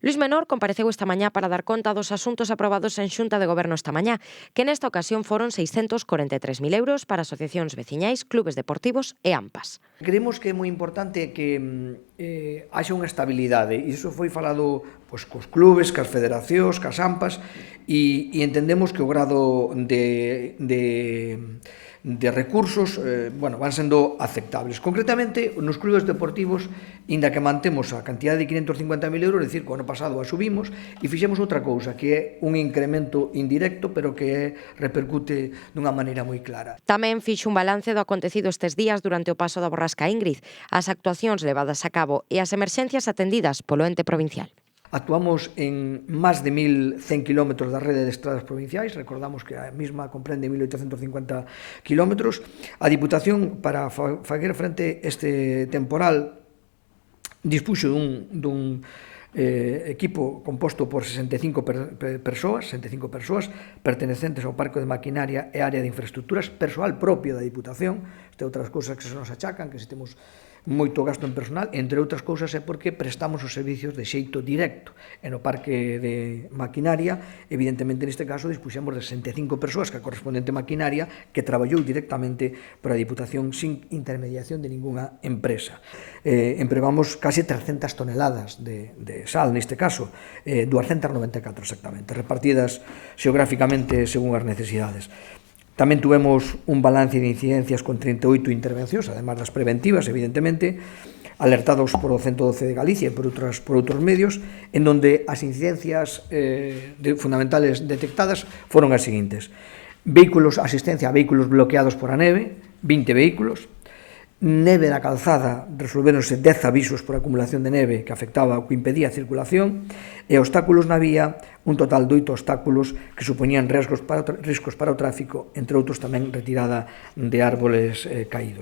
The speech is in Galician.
Luís Menor compareceu esta mañá para dar conta dos asuntos aprobados en Xunta de Goberno esta mañá, que nesta ocasión foron 643.000 euros para asociacións veciñais, clubes deportivos e AMPAs. Creemos que é moi importante que haxa unha estabilidade, e iso foi falado cos clubes, cas federacións, cas AMPAs, e entendemos que o grado de recursos van sendo aceptables. Concretamente, nos clubes deportivos, inda que mantemos a cantidad de 550.000 euros, é dicir, que o ano pasado a subimos, e fixemos outra cousa, que é un incremento indirecto, pero que repercute dunha maneira moi clara. Tamén fixo un balance do acontecido estes días durante o paso da borrasca Ingrid, as actuacións levadas a cabo e as emerxencias atendidas polo ente provincial. Actuamos en máis de 1.100 kilómetros da rede de estradas provinciais, recordamos que a mesma comprende 1.850 kilómetros. A Diputación, para facer frente a este temporal, dispuxo dun equipo composto por 65 persoas pertenecentes ao Parque de Maquinaria e Área de Infraestructuras, persoal propio da Diputación. Este outras cousas que se nos achacan, que se temos moito gasto en personal, entre outras cousas é porque prestamos os servicios de xeito directo. E no Parque de Maquinaria, evidentemente neste caso, dispuxemos de 65 persoas que a correspondente maquinaria que traballou directamente para a Diputación sin intermediación de ninguna empresa. Empregamos case 300 toneladas de sal, neste caso, 294 exactamente, repartidas xeográficamente según as necesidades. Tamén tuvemos un balance de incidencias con 38 intervencións, además das preventivas, evidentemente, alertados por o 112 de Galicia e por outros medios, en donde as incidencias fundamentales detectadas foron as seguintes: asistencia a vehículos bloqueados por a neve, 20 vehículos; neve na calzada, resolvéronse 10 avisos por acumulación de neve que afectaba o que impedía a circulación; e obstáculos na vía, un total de 8 obstáculos que supoñían riscos para o tráfico, entre outros tamén retirada de árboles caídos.